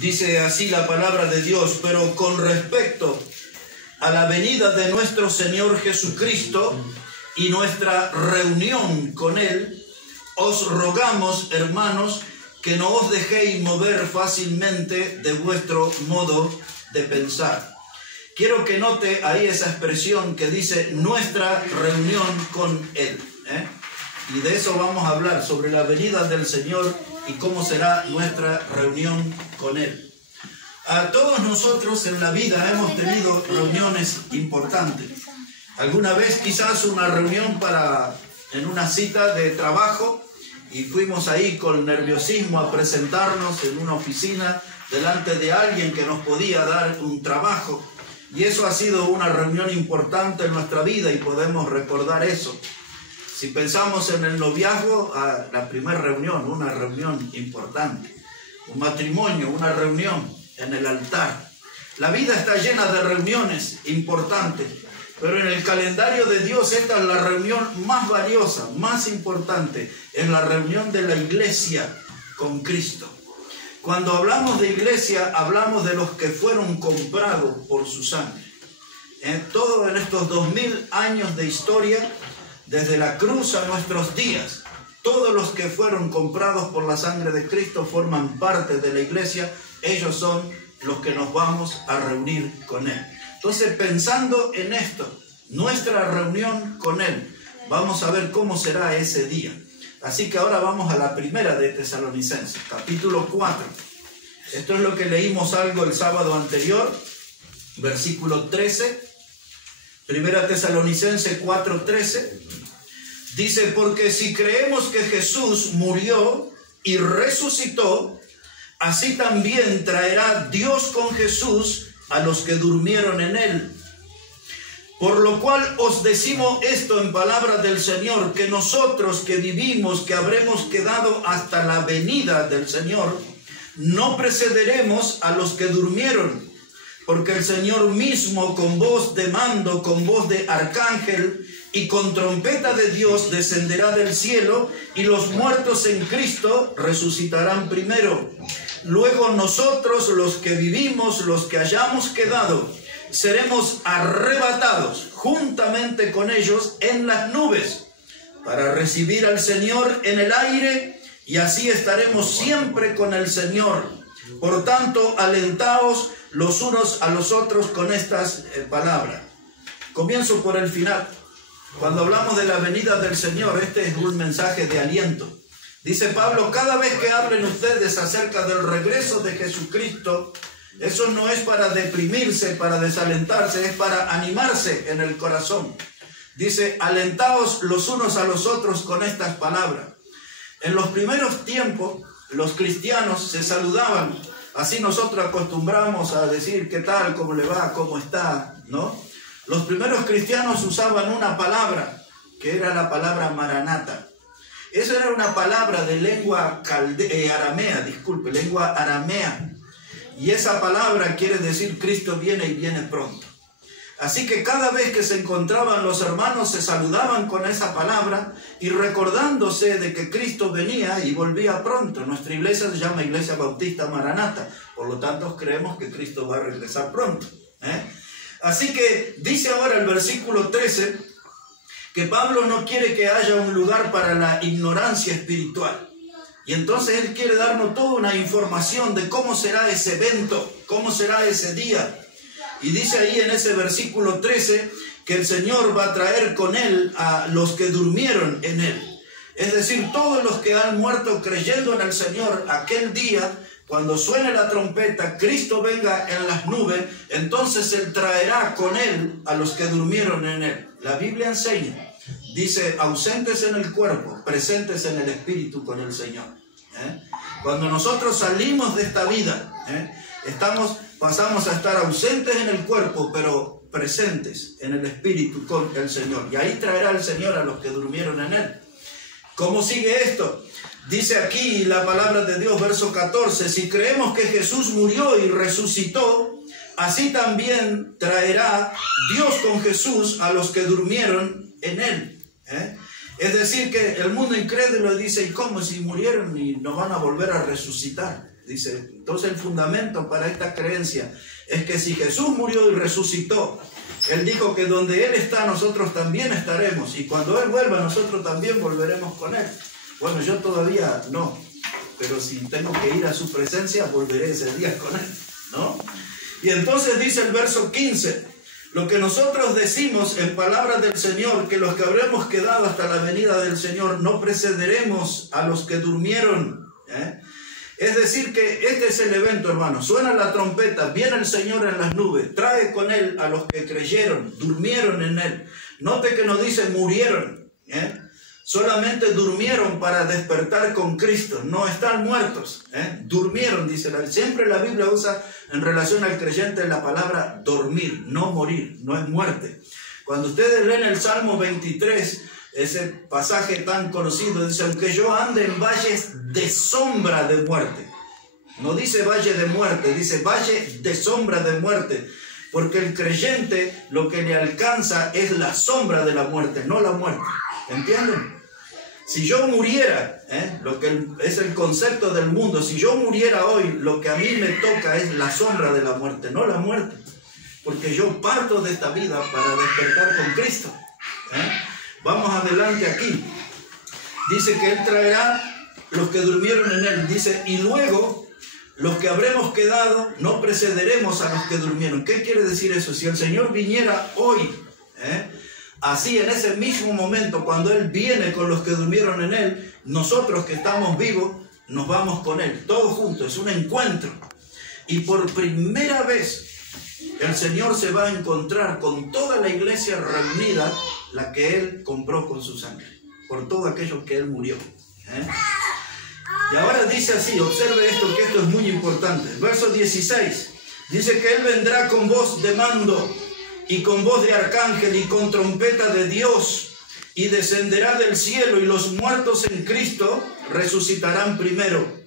Dice así la palabra de Dios: pero con respecto a la venida de nuestro Señor Jesucristo y nuestra reunión con Él, os rogamos, hermanos, que no os dejéis mover fácilmente de vuestro modo de pensar. Quiero que note ahí esa expresión que dice nuestra reunión con Él, Y de eso vamos a hablar, sobre la venida del Señor y cómo será nuestra reunión con Él. A todos nosotros en la vida hemos tenido reuniones importantes. Alguna vez quizás una reunión en una cita de trabajo, y fuimos ahí con nerviosismo a presentarnos en una oficina delante de alguien que nos podía dar un trabajo. Y eso ha sido una reunión importante en nuestra vida y podemos recordar eso. Si pensamos en el noviazgo, la primera reunión, una reunión importante. Un matrimonio, una reunión en el altar. La vida está llena de reuniones importantes, pero en el calendario de Dios esta es la reunión más valiosa, más importante, es la reunión de la iglesia con Cristo. Cuando hablamos de iglesia, hablamos de los que fueron comprados por su sangre. Todo en estos 2000 años de historia, desde la cruz a nuestros días, todos los que fueron comprados por la sangre de Cristo forman parte de la iglesia. Ellos son los que nos vamos a reunir con Él. Entonces, pensando en esto, nuestra reunión con Él, vamos a ver cómo será ese día. Así que ahora vamos a la primera de Tesalonicenses, capítulo 4. Esto es lo que leímos algo el sábado anterior, versículo 13. Primera Tesalonicenses 4:13. Dice: porque si creemos que Jesús murió y resucitó, así también traerá Dios con Jesús a los que durmieron en Él. Por lo cual os decimos esto en palabra del Señor, que nosotros que vivimos, que habremos quedado hasta la venida del Señor, no precederemos a los que durmieron. Porque el Señor mismo, con voz de mando, con voz de arcángel y con trompeta de Dios, descenderá del cielo, y los muertos en Cristo resucitarán primero. Luego nosotros, los que vivimos, los que hayamos quedado, seremos arrebatados juntamente con ellos en las nubes para recibir al Señor en el aire, y así estaremos siempre con el Señor. Por tanto, alentaos los unos a los otros con estas palabras. Comienzo por el final. Cuando hablamos de la venida del Señor, este es un mensaje de aliento. Dice Pablo: cada vez que hablen ustedes acerca del regreso de Jesucristo, eso no es para deprimirse, para desalentarse, es para animarse en el corazón. Dice: alentaos los unos a los otros con estas palabras. En los primeros tiempos, los cristianos se saludaban. Así nosotros acostumbramos a decir qué tal, cómo le va, cómo está, ¿no? Los primeros cristianos usaban una palabra, que era la palabra maranata. Esa era una palabra de lengua aramea. Y esa palabra quiere decir Cristo viene y viene pronto. Así que cada vez que se encontraban los hermanos se saludaban con esa palabra y recordándose de que Cristo venía y volvía pronto. Nuestra iglesia se llama Iglesia Bautista Maranata, por lo tanto creemos que Cristo va a regresar pronto. Así que dice ahora el versículo 13 que Pablo no quiere que haya un lugar para la ignorancia espiritual. Y entonces él quiere darnos toda una información de cómo será ese evento, cómo será ese día. Y dice ahí en ese versículo 13 que el Señor va a traer con Él a los que durmieron en Él. Es decir, todos los que han muerto creyendo en el Señor aquel día, cuando suene la trompeta, Cristo venga en las nubes, entonces Él traerá con Él a los que durmieron en Él. La Biblia enseña, dice, ausentes en el cuerpo, presentes en el espíritu con el Señor. Cuando nosotros salimos de esta vida, pasamos a estar ausentes en el cuerpo, pero presentes en el espíritu con el Señor. Y ahí traerá el Señor a los que durmieron en Él. ¿Cómo sigue esto? Dice aquí la palabra de Dios, verso 14, si creemos que Jesús murió y resucitó, así también traerá Dios con Jesús a los que durmieron en Él. Es decir, que el mundo incrédulo dice, ¿y cómo si murieron y no van a volver a resucitar? Dice, entonces el fundamento para esta creencia es que si Jesús murió y resucitó, Él dijo que donde Él está, nosotros también estaremos. Y cuando Él vuelva, nosotros también volveremos con Él. Bueno, yo todavía no, pero si tengo que ir a su presencia, volveré ese día con Él, ¿no? Y entonces dice el verso 15, lo que nosotros decimos en palabras del Señor, que los que habremos quedado hasta la venida del Señor, no precederemos a los que durmieron, Es decir que este es el evento, hermano. Suena la trompeta, viene el Señor en las nubes, trae con Él a los que creyeron, durmieron en Él. Note que no dice murieron, solamente durmieron para despertar con Cristo, no están muertos, durmieron, dice la Biblia. Siempre la Biblia usa en relación al creyente la palabra dormir, no morir, no es muerte. Cuando ustedes leen el Salmo 23, ese pasaje tan conocido, dice, aunque yo ande en valles de sombra de muerte. No dice valle de muerte, dice valle de sombra de muerte. Porque el creyente lo que le alcanza es la sombra de la muerte, no la muerte. ¿Entienden? Si yo muriera, lo que es el concepto del mundo, si yo muriera hoy, lo que a mí me toca es la sombra de la muerte, no la muerte. Porque yo parto de esta vida para despertar con Cristo. Vamos adelante aquí. Dice que Él traerá los que durmieron en Él. Dice, y luego los que habremos quedado no precederemos a los que durmieron. ¿Qué quiere decir eso? Si el Señor viniera hoy, así en ese mismo momento, cuando Él viene con los que durmieron en Él, nosotros que estamos vivos, nos vamos con Él, todos juntos, es un encuentro. Y por primera vez, el Señor se va a encontrar con toda la iglesia reunida, la que Él compró con su sangre, por todo aquello que Él murió. Y ahora dice así, observe esto, que esto es muy importante. Verso 16, dice que Él vendrá con voz de mando y con voz de arcángel y con trompeta de Dios, y descenderá del cielo, y los muertos en Cristo resucitarán primero.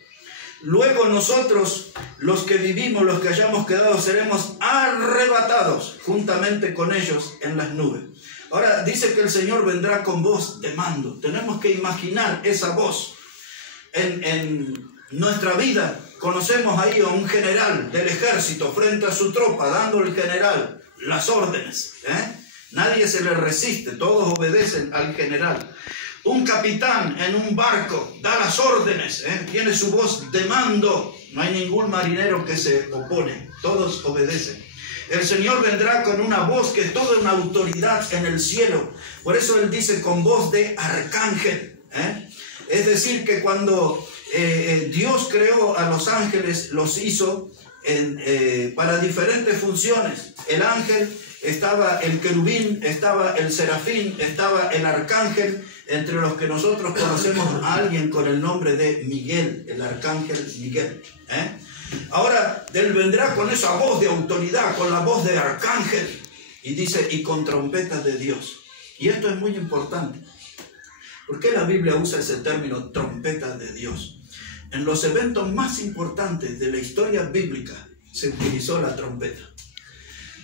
Luego nosotros, los que vivimos, los que hayamos quedado, seremos arrebatados juntamente con ellos en las nubes. Ahora dice que el Señor vendrá con voz de mando. Tenemos que imaginar esa voz. En nuestra vida conocemos ahí a un general del ejército frente a su tropa, dando al general las órdenes. Nadie se le resiste, todos obedecen al general. Un capitán en un barco da las órdenes, tiene su voz de mando. No hay ningún marinero que se opone, todos obedecen. El Señor vendrá con una voz que es toda una autoridad en el cielo. Por eso Él dice con voz de arcángel. Es decir, que cuando Dios creó a los ángeles, los hizo para diferentes funciones. El ángel, estaba el querubín, estaba el serafín, estaba el arcángel, entre los que nosotros conocemos a alguien con el nombre de Miguel, el arcángel Miguel. Ahora, Él vendrá con esa voz de autoridad, con la voz de arcángel, y dice, y con trompetas de Dios. Y esto es muy importante. ¿Por qué la Biblia usa ese término, trompetas de Dios? En los eventos más importantes de la historia bíblica se utilizó la trompeta.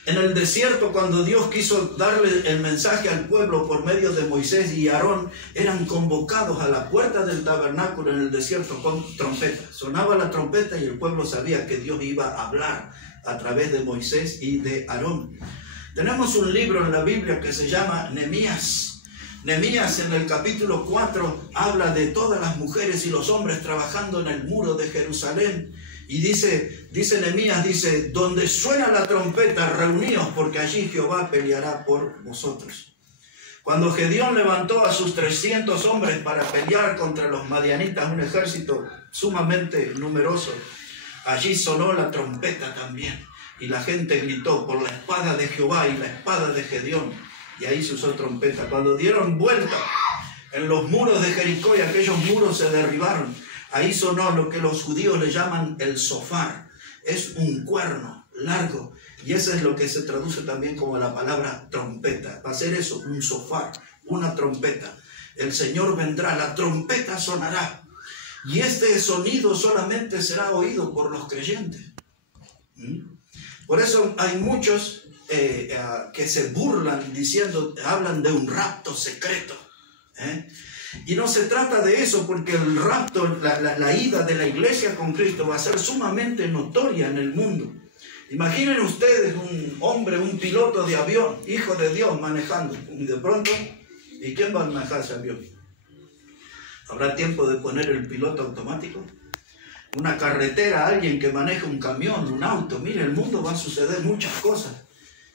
En el desierto, cuando Dios quiso darle el mensaje al pueblo por medio de Moisés y Aarón, eran convocados a la puerta del tabernáculo en el desierto con trompeta. Sonaba la trompeta y el pueblo sabía que Dios iba a hablar a través de Moisés y de Aarón. Tenemos un libro en la Biblia que se llama Nehemías. Nehemías en el capítulo 4 habla de todas las mujeres y los hombres trabajando en el muro de Jerusalén. Y dice Nehemías, dice, donde suena la trompeta, reuníos, porque allí Jehová peleará por vosotros. Cuando Gedeón levantó a sus 300 hombres para pelear contra los madianitas, un ejército sumamente numeroso, allí sonó la trompeta también. Y la gente gritó por la espada de Jehová y la espada de Gedeón. Y ahí se usó trompeta. Cuando dieron vuelta en los muros de Jericó y aquellos muros se derribaron, ahí sonó lo que los judíos le llaman el sofar. Es un cuerno largo. Y eso es lo que se traduce también como la palabra trompeta. Va a ser eso, un sofar, una trompeta. El Señor vendrá, la trompeta sonará. Y este sonido solamente será oído por los creyentes. Por eso hay muchos que se burlan diciendo, hablan de un rapto secreto. Y no se trata de eso, porque el rapto, la ida de la iglesia con Cristo va a ser sumamente notoria en el mundo. Imaginen ustedes un hombre, un piloto de avión, hijo de Dios, manejando, y de pronto, ¿y quién va a manejar ese avión? ¿Habrá tiempo de poner el piloto automático? Una carretera, alguien que maneja un camión, un auto. Mire, en el mundo va a suceder muchas cosas.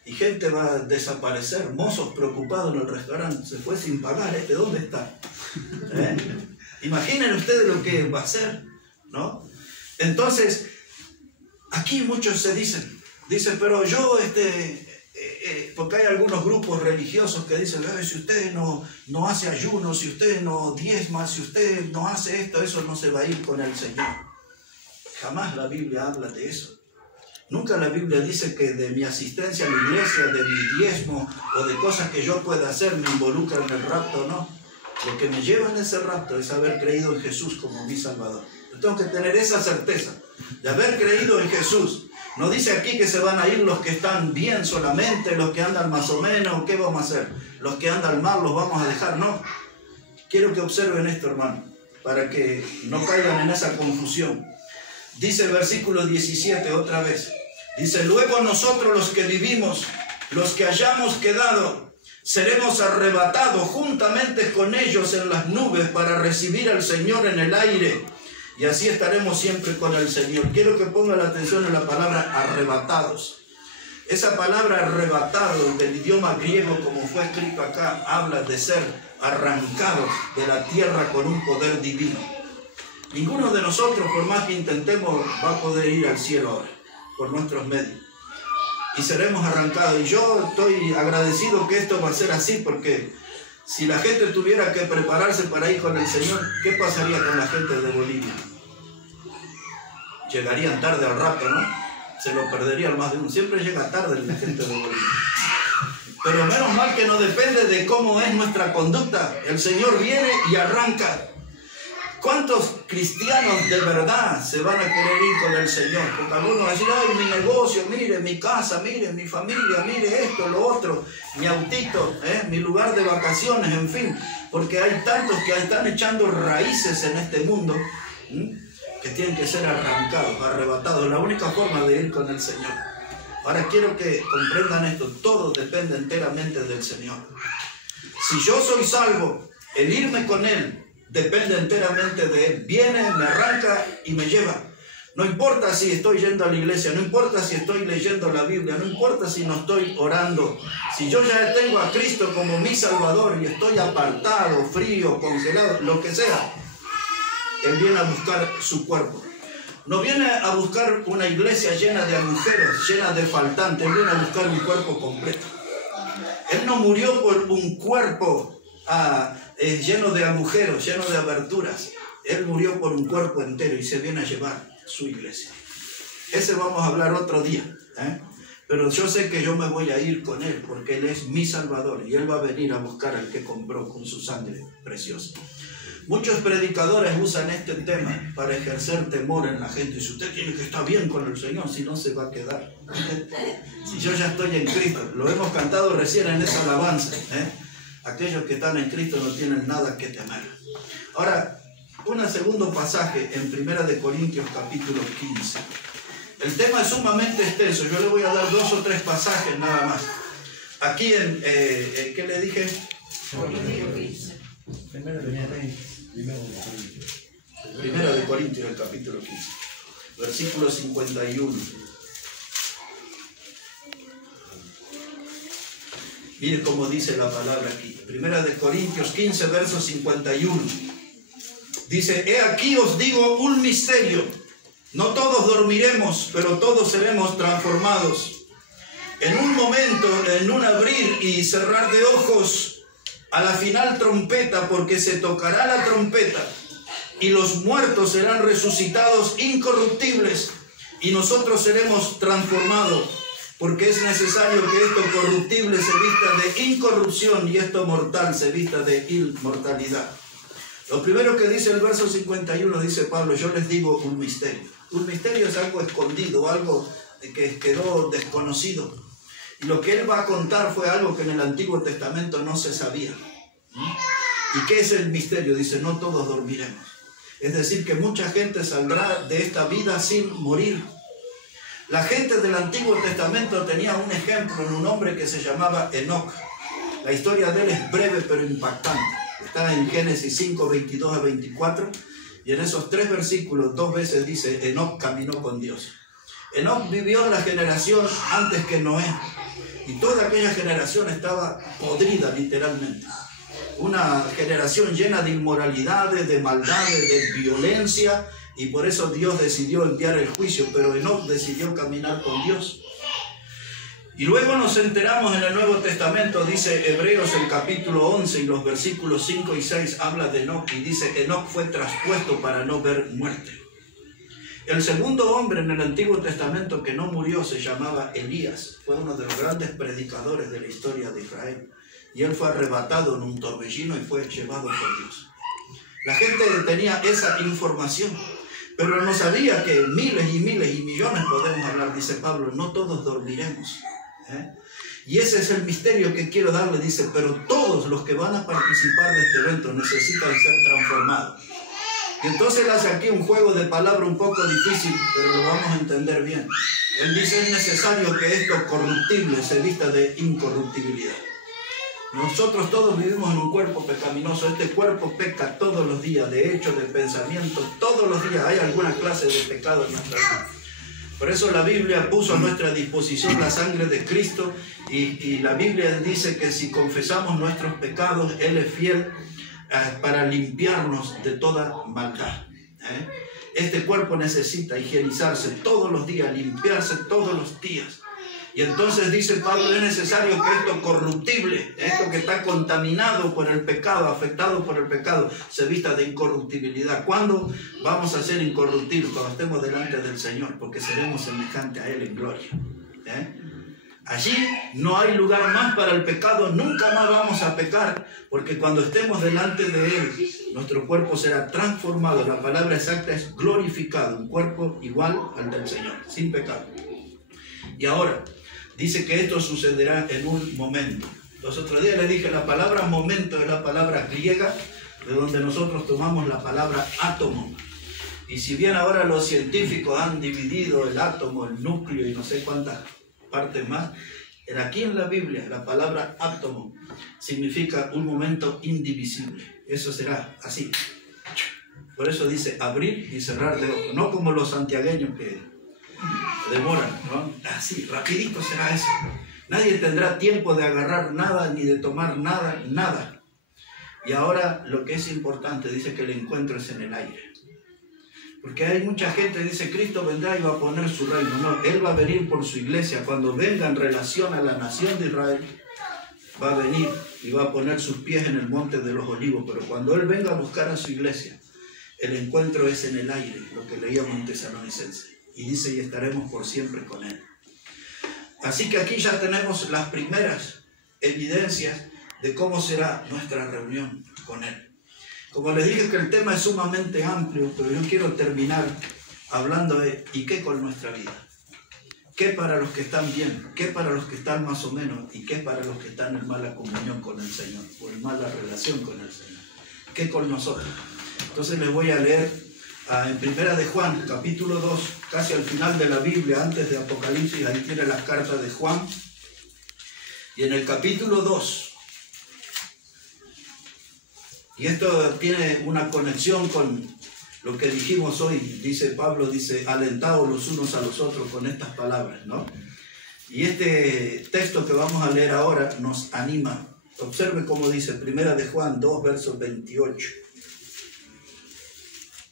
Y gente va a desaparecer, mozos preocupados en el restaurante, se fue sin pagar, ¿dónde está? Imaginen ustedes lo que va a ser, ¿no? Entonces, aquí muchos se dicen, pero yo, porque hay algunos grupos religiosos que dicen, si usted no hace ayuno, si usted no diezma, si usted no hace esto, eso no se va a ir con el Señor. Jamás la Biblia habla de eso. Nunca la Biblia dice que de mi asistencia a la iglesia, de mi diezmo o de cosas que yo pueda hacer me involucran en el rapto, no. Lo que me lleva en ese rapto es haber creído en Jesús como mi Salvador. Yo tengo que tener esa certeza de haber creído en Jesús. No dice aquí que se van a ir los que están bien solamente, los que andan más o menos, ¿qué vamos a hacer? Los que andan mal los vamos a dejar, no. Quiero que observen esto, hermano, para que no caigan en esa confusión. Dice el versículo 17 otra vez. Dice, luego nosotros los que vivimos, los que hayamos quedado, seremos arrebatados juntamente con ellos en las nubes para recibir al Señor en el aire. Y así estaremos siempre con el Señor. Quiero que ponga la atención en la palabra arrebatados. Esa palabra arrebatado del idioma griego, como fue escrito acá, habla de ser arrancados de la tierra con un poder divino. Ninguno de nosotros, por más que intentemos, va a poder ir al cielo ahora, por nuestros medios. Y seremos arrancados. Y yo estoy agradecido que esto va a ser así, porque si la gente tuviera que prepararse para ir con el Señor, ¿qué pasaría con la gente de Bolivia? Llegarían tarde al rapto, ¿no? Se lo perdería más de uno. Siempre llega tarde la gente de Bolivia. Pero menos mal que no depende de cómo es nuestra conducta. El Señor viene y arranca. ¿Cuántos cristianos de verdad se van a querer ir con el Señor? Porque algunos van a decir, ay, mi negocio, mire, mi casa, mire, mi familia, mire esto, lo otro, mi autito, mi lugar de vacaciones, en fin. Porque hay tantos que están echando raíces en este mundo que tienen que ser arrancados, arrebatados. La única forma de ir con el Señor. Ahora quiero que comprendan esto, todo depende enteramente del Señor. Si yo soy salvo, el irme con Él depende enteramente de Él. Viene, me arranca y me lleva. No importa si estoy yendo a la iglesia, no importa si estoy leyendo la Biblia, no importa si no estoy orando. Si yo ya tengo a Cristo como mi Salvador y estoy apartado, frío, congelado, lo que sea, Él viene a buscar su cuerpo. No viene a buscar una iglesia llena de agujeros, llena de faltantes. Él viene a buscar un cuerpo completo. Él no murió por un cuerpo lleno de agujeros, lleno de aberturas. Él murió por un cuerpo entero y se viene a llevar su iglesia. Ese vamos a hablar otro día, Pero yo sé que yo me voy a ir con Él porque Él es mi Salvador y Él va a venir a buscar al que compró con su sangre preciosa. Muchos predicadores usan este tema para ejercer temor en la gente. Y si usted tiene que estar bien con el Señor, si no se va a quedar. Si yo ya estoy en Cristo, lo hemos cantado recién en esa alabanza, Aquellos que están en Cristo no tienen nada que temer. Ahora, un segundo pasaje en 1 Corintios capítulo 15. El tema es sumamente extenso. Yo le voy a dar 2 o 3 pasajes nada más. Aquí en, ¿qué le dije? Primera de Corintios, el capítulo 15, versículo 51. Mire cómo dice la palabra aquí. Primera de Corintios 15, verso 51. Dice, he aquí os digo un misterio. No todos dormiremos, pero todos seremos transformados. En un momento, en un abrir y cerrar de ojos, a la final trompeta, porque se tocará la trompeta, y los muertos serán resucitados incorruptibles, y nosotros seremos transformados, porque es necesario que esto corruptible se vista de incorrupción y esto mortal se vista de inmortalidad. Lo primero que dice el verso 51, dice Pablo, yo les digo un misterio. Un misterio es algo escondido, algo que quedó desconocido. Y lo que él va a contar fue algo que en el Antiguo Testamento no se sabía. ¿Y qué es el misterio? Dice, no todos dormiremos. Es decir, que mucha gente saldrá de esta vida sin morir. La gente del Antiguo Testamento tenía un ejemplo en un hombre que se llamaba Enoc. La historia de él es breve pero impactante. Está en Génesis 5, 22 a 24. Y en esos 3 versículos 2 veces dice, Enoc caminó con Dios. Enoc vivió en la generación antes que Noé. Y toda aquella generación estaba podrida literalmente. Una generación llena de inmoralidades, de maldades, de violencia. Y por eso Dios decidió enviar el juicio. Pero Enoc decidió caminar con Dios. Y luego nos enteramos en el Nuevo Testamento, dice Hebreos el capítulo 11 y los versículos 5 y 6 habla de Enoc y dice, Enoc fue traspuesto para no ver muerte. El segundo hombre en el Antiguo Testamento que no murió se llamaba Elías. Fue uno de los grandes predicadores de la historia de Israel. Y él fue arrebatado en un torbellino y fue llevado por Dios. La gente tenía esa información, pero no sabía que miles y miles y millones podemos hablar, dice Pablo, no todos dormiremos. Y ese es el misterio que quiero darle, dice, pero todos los que van a participar de este evento necesitan ser transformados. Y entonces él hace aquí un juego de palabras un poco difícil, pero lo vamos a entender bien. Él dice, es necesario que esto corruptible se vista de incorruptibilidad. Nosotros todos vivimos en un cuerpo pecaminoso. Este cuerpo peca todos los días, de hecho, de pensamiento, todos los días hay alguna clase de pecado en nuestra vida. Por eso la Biblia puso a nuestra disposición la sangre de Cristo y la Biblia dice que si confesamos nuestros pecados, Él es fiel para limpiarnos de toda maldad. Este cuerpo necesita higienizarse todos los días, limpiarse todos los días. Y entonces dice Pablo, es necesario que esto corruptible, esto que está contaminado por el pecado, afectado por el pecado, se vista de incorruptibilidad. ¿Cuándo vamos a ser incorruptibles? Cuando estemos delante del Señor, porque seremos semejantes a Él en gloria. Allí no hay lugar más para el pecado, nunca más vamos a pecar, porque cuando estemos delante de Él, nuestro cuerpo será transformado. La palabra exacta es glorificado, un cuerpo igual al del Señor, sin pecado. Y ahora, dice que esto sucederá en un momento. Los otros días les dije, la palabra momento es la palabra griega, de donde nosotros tomamos la palabra átomo. Y si bien ahora los científicos han dividido el átomo, el núcleo y no sé cuántas partes más, aquí en la Biblia la palabra átomo significa un momento indivisible. Eso será así. Por eso dice abrir y cerrar de ojos, no como los santiagueños que demoran, ¿no? Así, rapidito será eso. Nadie tendrá tiempo de agarrar nada, ni de tomar nada, nada. Y ahora lo que es importante, dice que el encuentro es en el aire. Porque hay mucha gente que dice, Cristo vendrá y va a poner su reino. No, Él va a venir por su iglesia. Cuando venga en relación a la nación de Israel, va a venir y va a poner sus pies en el monte de los olivos. Pero cuando Él venga a buscar a su iglesia, el encuentro es en el aire, lo que leíamos en Tesalonicenses. Y dice, y estaremos por siempre con Él. Así que aquí ya tenemos las primeras evidencias de cómo será nuestra reunión con Él. Como les dije que el tema es sumamente amplio, pero yo quiero terminar hablando de ¿y qué con nuestra vida? ¿Qué para los que están bien? ¿Qué para los que están más o menos? ¿Y qué para los que están en mala comunión con el Señor? O en mala relación con el Señor. ¿Qué con nosotros? Entonces les voy a leer en Primera de Juan, capítulo 2, casi al final de la Biblia, antes de Apocalipsis, ahí tiene las cartas de Juan. Y en el capítulo 2, y esto tiene una conexión con lo que dijimos hoy, dice Pablo, dice, alentaos los unos a los otros con estas palabras, ¿no? Y este texto que vamos a leer ahora nos anima. Observe cómo dice, Primera de Juan 2, versos 28.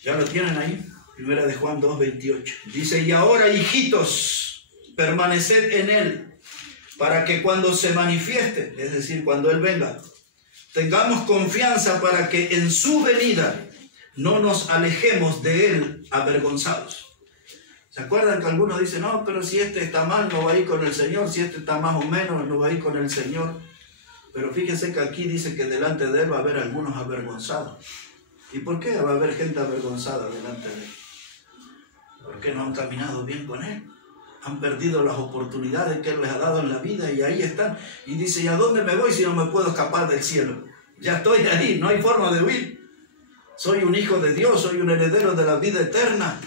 ¿Ya lo tienen ahí? Primera de Juan 2, 28. Dice, y ahora, hijitos, permaneced en Él, para que cuando se manifieste, es decir, cuando Él venga, tengamos confianza para que en su venida no nos alejemos de Él avergonzados. ¿Se acuerdan que algunos dicen, no, pero si este está mal, no va a ir con el Señor, si este está más o menos, no va a ir con el Señor? Pero fíjense que aquí dice que delante de Él va a haber algunos avergonzados. ¿Y por qué va a haber gente avergonzada delante de Él? Porque no han caminado bien con Él. Han perdido las oportunidades que Él les ha dado en la vida y ahí están. Y dice, ¿y a dónde me voy si no me puedo escapar del cielo? Ya estoy ahí, no hay forma de huir. Soy un hijo de Dios, soy un heredero de la vida eterna.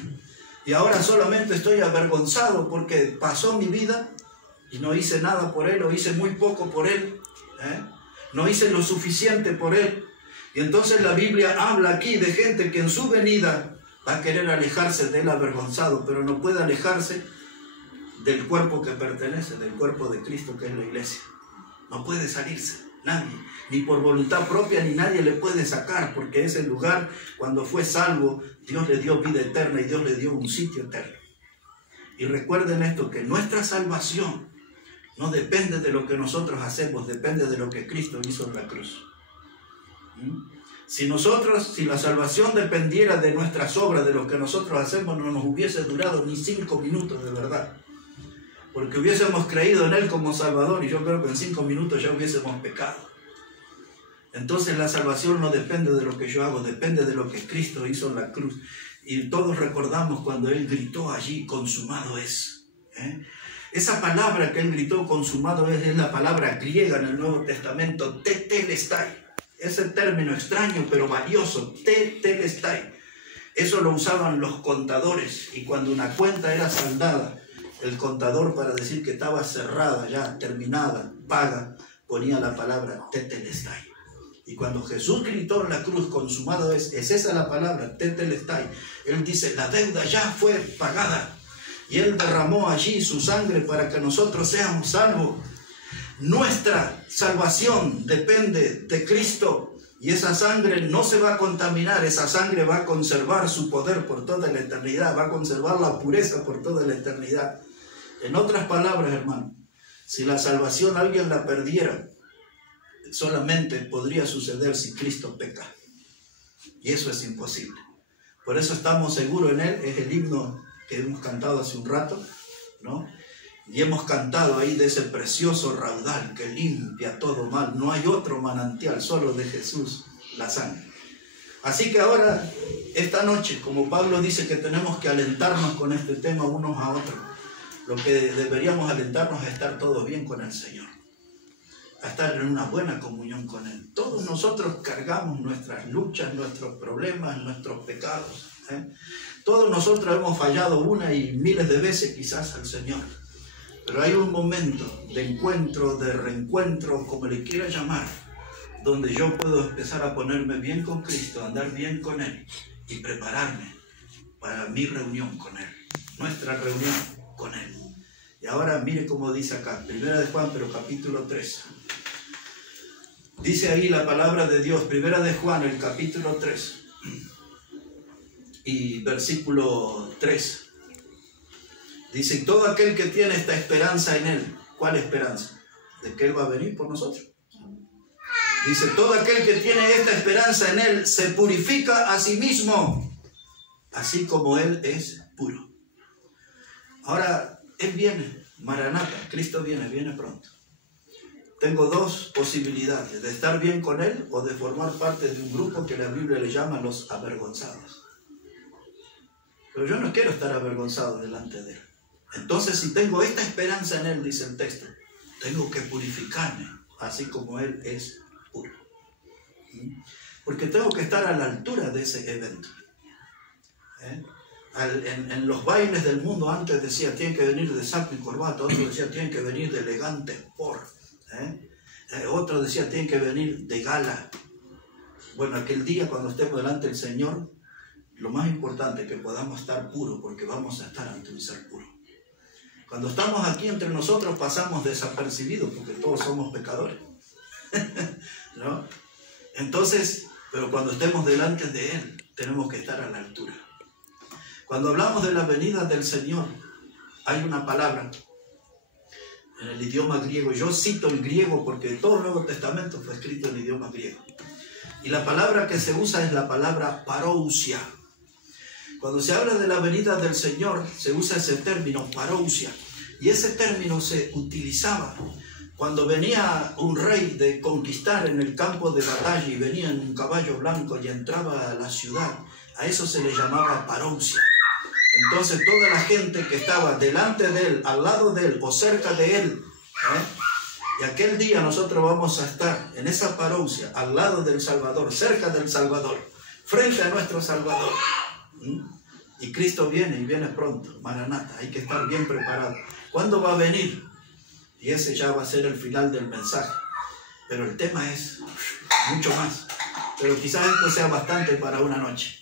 Y ahora solamente estoy avergonzado porque pasó mi vida y no hice nada por Él, o hice muy poco por Él. No hice lo suficiente por Él. Y entonces la Biblia habla aquí de gente que en su venida va a querer alejarse de Él avergonzado, pero no puede alejarse del cuerpo que pertenece, del cuerpo de Cristo, que es la iglesia. No puede salirse, nadie, ni por voluntad propia, ni nadie le puede sacar, porque ese lugar, cuando fue salvo, Dios le dio vida eterna y Dios le dio un sitio eterno. Y recuerden esto, que nuestra salvación no depende de lo que nosotros hacemos, depende de lo que Cristo hizo en la cruz. Si la salvación dependiera de nuestras obras, de lo que nosotros hacemos, no nos hubiese durado ni 5 minutos de verdad. Porque hubiésemos creído en Él como Salvador y yo creo que en 5 minutos ya hubiésemos pecado. Entonces la salvación no depende de lo que yo hago, depende de lo que Cristo hizo en la cruz. Y todos recordamos cuando Él gritó allí, consumado es. Esa palabra que Él gritó, consumado es la palabra griega en el Nuevo Testamento, tetelestai. Ese término extraño pero valioso, tetelestai. Eso lo usaban los contadores, y cuando una cuenta era saldada, el contador, para decir que estaba cerrada ya, terminada, paga, ponía la palabra tetelestai. Y cuando Jesús gritó en la cruz, consumado es esa la palabra, tetelestai. Él dice, la deuda ya fue pagada. Y Él derramó allí su sangre para que nosotros seamos salvos. Nuestra salvación depende de Cristo. Y esa sangre no se va a contaminar, esa sangre va a conservar su poder por toda la eternidad, va a conservar la pureza por toda la eternidad. En otras palabras, hermano, si la salvación alguien la perdiera, solamente podría suceder si Cristo peca. Y eso es imposible. Por eso estamos seguros en Él. Es el himno que hemos cantado hace un rato, ¿no? Y hemos cantado ahí de ese precioso raudal que limpia todo mal. No hay otro manantial, solo de Jesús, la sangre. Así que ahora, esta noche, como Pablo dice que tenemos que alentarnos con este tema unos a otros, lo que deberíamos alentarnos es a estar todos bien con el Señor, a estar en una buena comunión con Él. Todos nosotros cargamos nuestras luchas, nuestros problemas, nuestros pecados. Todos nosotros hemos fallado una y miles de veces quizás al Señor. Pero hay un momento de encuentro, de reencuentro, como le quiera llamar, donde yo puedo empezar a ponerme bien con Cristo, andar bien con Él y prepararme para mi reunión con Él, nuestra reunión con Él. Y ahora mire cómo dice acá, 1 de Juan, pero capítulo 3. Dice ahí la palabra de Dios, 1 de Juan, el capítulo 3 y versículo 3. Dice, todo aquel que tiene esta esperanza en Él, ¿cuál esperanza? De que Él va a venir por nosotros. Dice, todo aquel que tiene esta esperanza en Él se purifica a sí mismo, así como Él es puro. Ahora, Él viene, Maranata, Cristo viene pronto. Tengo dos posibilidades, de estar bien con Él o de formar parte de un grupo que la Biblia le llama los avergonzados. Pero yo no quiero estar avergonzado delante de Él. Entonces, si tengo esta esperanza en Él, dice el texto, tengo que purificarme, así como Él es puro. Porque tengo que estar a la altura de ese evento. En los bailes del mundo antes decía, tienen que venir de saco y corbata, otro decía, tienen que venir de elegante por. Otro decía, tienen que venir de gala. Bueno, aquel día cuando estemos delante del Señor, lo más importante es que podamos estar puros, porque vamos a estar ante un ser puro. Cuando estamos aquí entre nosotros pasamos desapercibidos, porque todos somos pecadores. ¿No? Entonces, pero cuando estemos delante de Él, tenemos que estar a la altura. Cuando hablamos de la venida del Señor, hay una palabra en el idioma griego. Yo cito el griego porque todo el Nuevo Testamento fue escrito en idioma griego. Y la palabra que se usa es la palabra parousia. Cuando se habla de la venida del Señor, se usa ese término, parousia. Y ese término se utilizaba cuando venía un rey de conquistar en el campo de batalla y venía en un caballo blanco y entraba a la ciudad. A eso se le llamaba parousia. Entonces toda la gente que estaba delante de él, al lado de él o cerca de él, Y aquel día nosotros vamos a estar en esa parousia, al lado del Salvador, cerca del Salvador, frente a nuestro Salvador. Y Cristo viene y viene pronto, Maranata, hay que estar bien preparado. ¿Cuándo va a venir? Y ese ya va a ser el final del mensaje. Pero el tema es mucho más. Pero quizás esto sea bastante para una noche.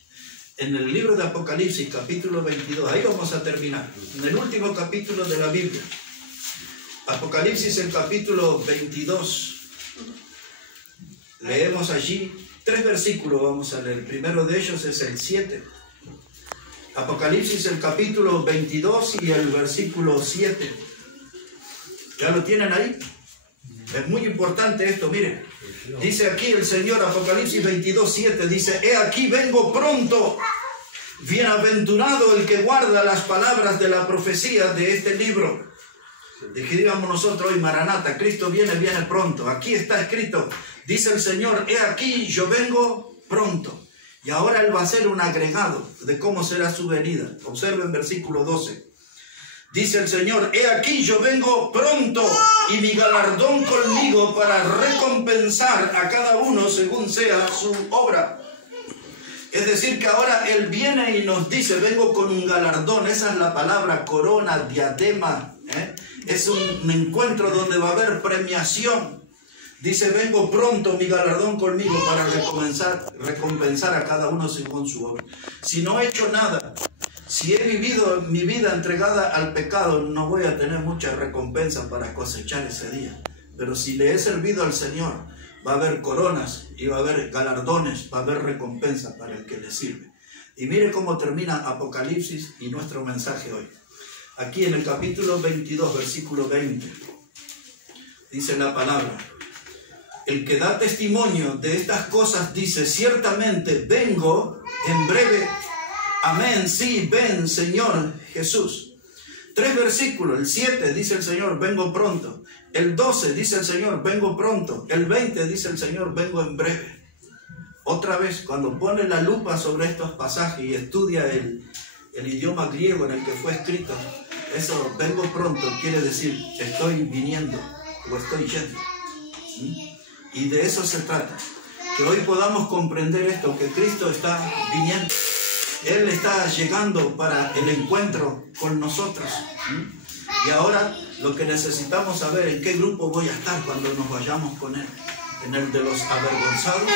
En el libro de Apocalipsis, capítulo 22, ahí vamos a terminar. En el último capítulo de la Biblia. Apocalipsis, el capítulo 22. Leemos allí 3 versículos, vamos a leer. El primero de ellos es el 7. Apocalipsis, el capítulo 22 y el versículo 7. ¿Ya lo tienen ahí? Es muy importante esto, miren. Dice aquí el Señor, Apocalipsis 22, 7, dice: he aquí vengo pronto. Bienaventurado el que guarda las palabras de la profecía de este libro. Digamos nosotros hoy, Maranata, Cristo viene, viene pronto. Aquí está escrito, dice el Señor: he aquí yo vengo pronto. Y ahora Él va a hacer un agregado de cómo será su venida. Observen versículo 12. Dice el Señor: he aquí yo vengo pronto, y mi galardón conmigo para recompensar a cada uno según sea su obra. Es decir, que ahora Él viene y nos dice: vengo con un galardón. Esa es la palabra corona, diadema. Es un encuentro donde va a haber premiación. Dice: vengo pronto, mi galardón conmigo para recompensar a cada uno según su obra. Si no he hecho nada, si he vivido mi vida entregada al pecado, no voy a tener mucha recompensa para cosechar ese día. Pero si le he servido al Señor, va a haber coronas y va a haber galardones, va a haber recompensa para el que le sirve. Y mire cómo termina Apocalipsis y nuestro mensaje hoy. Aquí en el capítulo 22, versículo 20, dice la palabra: el que da testimonio de estas cosas dice: ciertamente vengo en breve. Amén, sí, ven, Señor Jesús. 3 versículos, el 7 dice el Señor: vengo pronto. El 12 dice el Señor: vengo pronto. El 20 dice el Señor: vengo en breve. Otra vez, cuando pone la lupa sobre estos pasajes y estudia el idioma griego en el que fue escrito, eso, vengo pronto, quiere decir estoy viniendo o estoy yendo. Y de eso se trata. Que hoy podamos comprender esto, que Cristo está viniendo. Él está llegando para el encuentro con nosotros. Y ahora lo que necesitamos saber: en qué grupo voy a estar cuando nos vayamos con Él. ¿En el de los avergonzados?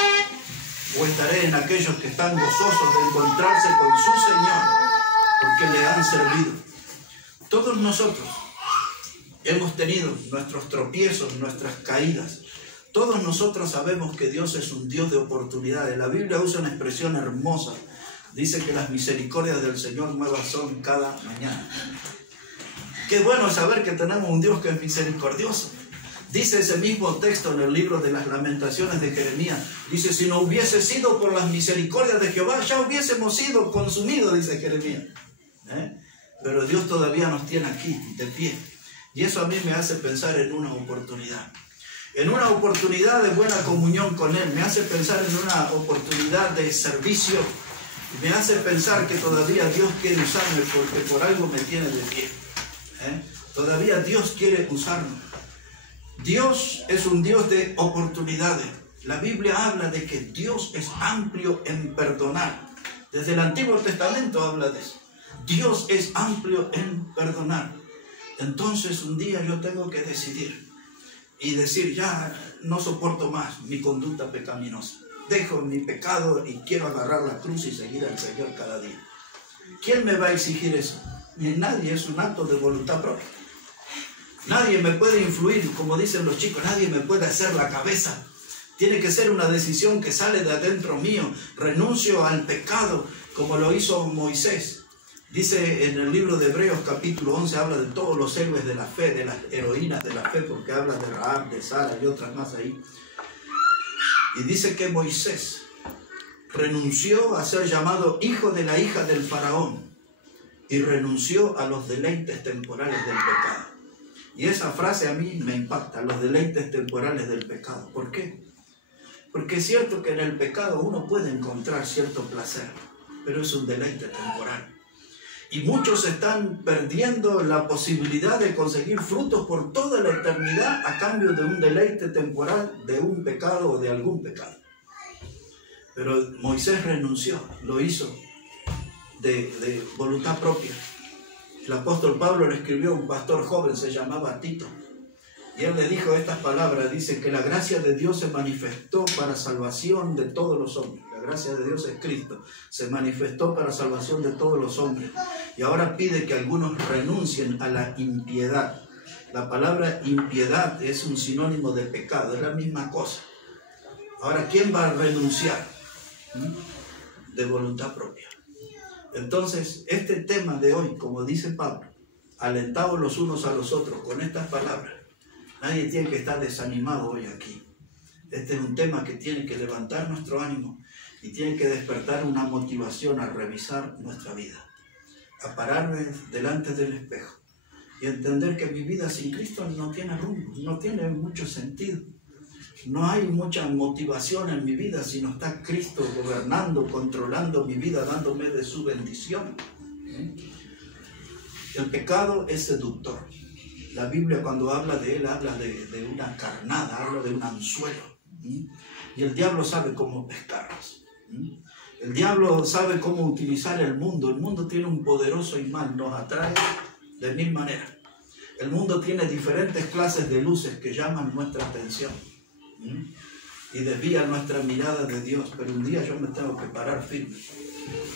¿O estaré en aquellos que están gozosos de encontrarse con su Señor porque le han servido? Todos nosotros hemos tenido nuestros tropiezos, nuestras caídas. Todos nosotros sabemos que Dios es un Dios de oportunidades. La Biblia usa una expresión hermosa. Dice que las misericordias del Señor nuevas son cada mañana. Qué bueno saber que tenemos un Dios que es misericordioso. Dice ese mismo texto en el libro de las Lamentaciones de Jeremías. Dice: si no hubiese sido por las misericordias de Jehová, ya hubiésemos sido consumidos, dice Jeremías. Pero Dios todavía nos tiene aquí, de pie. Y eso a mí me hace pensar en una oportunidad. En una oportunidad de buena comunión con Él. Me hace pensar en una oportunidad de servicio. Me hace pensar que todavía Dios quiere usarme porque por algo me tiene de pie. Todavía Dios quiere usarme. Dios es un Dios de oportunidades. La Biblia habla de que Dios es amplio en perdonar. Desde el Antiguo Testamento habla de eso. Dios es amplio en perdonar. Entonces un día yo tengo que decidir y decir: ya no soporto más mi conducta pecaminosa. Dejo mi pecado y quiero agarrar la cruz y seguir al Señor cada día. ¿Quién me va a exigir eso? Ni nadie. Es un acto de voluntad propia. Nadie me puede influir, como dicen los chicos, nadie me puede hacer la cabeza. Tiene que ser una decisión que sale de adentro mío. Renuncio al pecado como lo hizo Moisés. Dice en el libro de Hebreos capítulo 11, habla de todos los héroes de la fe, de las heroínas de la fe, porque habla de Rahab, de Sara y otras más ahí. Y dice que Moisés renunció a ser llamado hijo de la hija del faraón y renunció a los deleites temporales del pecado. Y esa frase a mí me impacta: los deleites temporales del pecado. ¿Por qué? Porque es cierto que en el pecado uno puede encontrar cierto placer, pero es un deleite temporal. Y muchos están perdiendo la posibilidad de conseguir frutos por toda la eternidad a cambio de un deleite temporal, de un pecado o de algún pecado. Pero Moisés renunció, lo hizo de voluntad propia. El apóstol Pablo le escribió a un pastor joven, se llamaba Tito. Y él le dijo estas palabras, dice que la gracia de Dios se manifestó para salvación de todos los hombres. La gracia de Dios es Cristo, se manifestó para salvación de todos los hombres. Y ahora pide que algunos renuncien a la impiedad. La palabra impiedad es un sinónimo de pecado, es la misma cosa. Ahora, ¿quién va a renunciar? De voluntad propia. Entonces, este tema de hoy, como dice Pablo, alentados los unos a los otros con estas palabras. Nadie tiene que estar desanimado hoy aquí. Este es un tema que tiene que levantar nuestro ánimo y tiene que despertar una motivación a revisar nuestra vida, a pararme delante del espejo y entender que mi vida sin Cristo no tiene rumbo, no tiene mucho sentido. No hay mucha motivación en mi vida si no está Cristo gobernando, controlando mi vida, dándome de su bendición. El pecado es seductor. La Biblia cuando habla de él, habla de una carnada, habla de un anzuelo. Y el diablo sabe cómo pescarnos. El diablo sabe cómo utilizar el mundo. El mundo tiene un poderoso imán, nos atrae de mil maneras. El mundo tiene diferentes clases de luces que llaman nuestra atención y desvían nuestra mirada de Dios. Pero un día yo me tengo que parar firme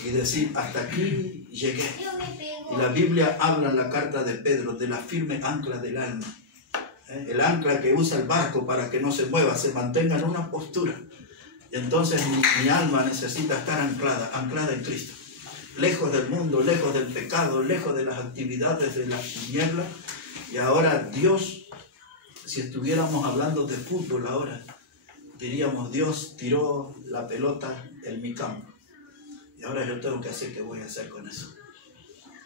y decir, hasta aquí llegué. Y la Biblia habla en la carta de Pedro de la firme ancla del alma. El ancla que usa el barco para que no se mueva, se mantenga en una postura. Y entonces mi alma necesita estar anclada en Cristo. Lejos del mundo, lejos del pecado, lejos de las actividades de la tiniebla. Y ahora Dios, si estuviéramos hablando de fútbol ahora, diríamos, Dios tiró la pelota en mi campo. Y ahora yo tengo que hacer qué voy a hacer con eso.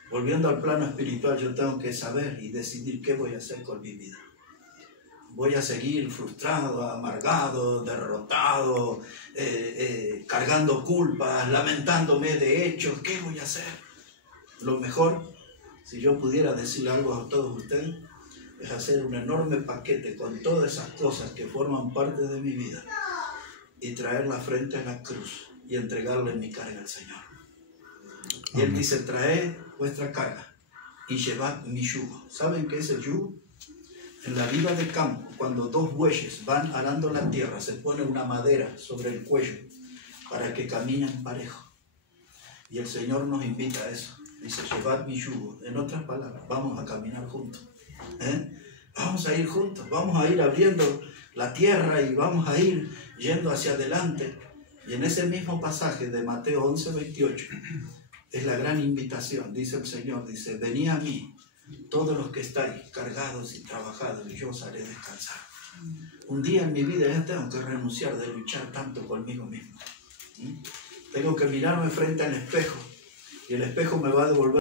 Volviendo al plano espiritual, yo tengo que saber y decidir qué voy a hacer con mi vida. Voy a seguir frustrado, amargado, derrotado, cargando culpas, lamentándome de hechos. ¿Qué voy a hacer? Lo mejor, si yo pudiera decirle algo a todos ustedes, es hacer un enorme paquete con todas esas cosas que forman parte de mi vida y traerla frente a la cruz y entregarle mi carga al Señor. Y Él dice, traed vuestra carga y llevad mi yugo. ¿Saben qué es el yugo? En la vida de campo, cuando dos bueyes van arando la tierra, se pone una madera sobre el cuello para que caminen parejo. Y el Señor nos invita a eso. Dice, llevad mi yugo. En otras palabras, vamos a caminar juntos. Vamos a ir juntos, vamos a ir abriendo la tierra y vamos a ir yendo hacia adelante. Y en ese mismo pasaje de Mateo 11:28 es la gran invitación. Dice el Señor, dice, venid a mí todos los que estáis cargados y trabajados y yo os haré descansar. Un día en mi vida ya tengo que renunciar de luchar tanto conmigo mismo. Tengo que mirarme frente al espejo y el espejo me va a devolver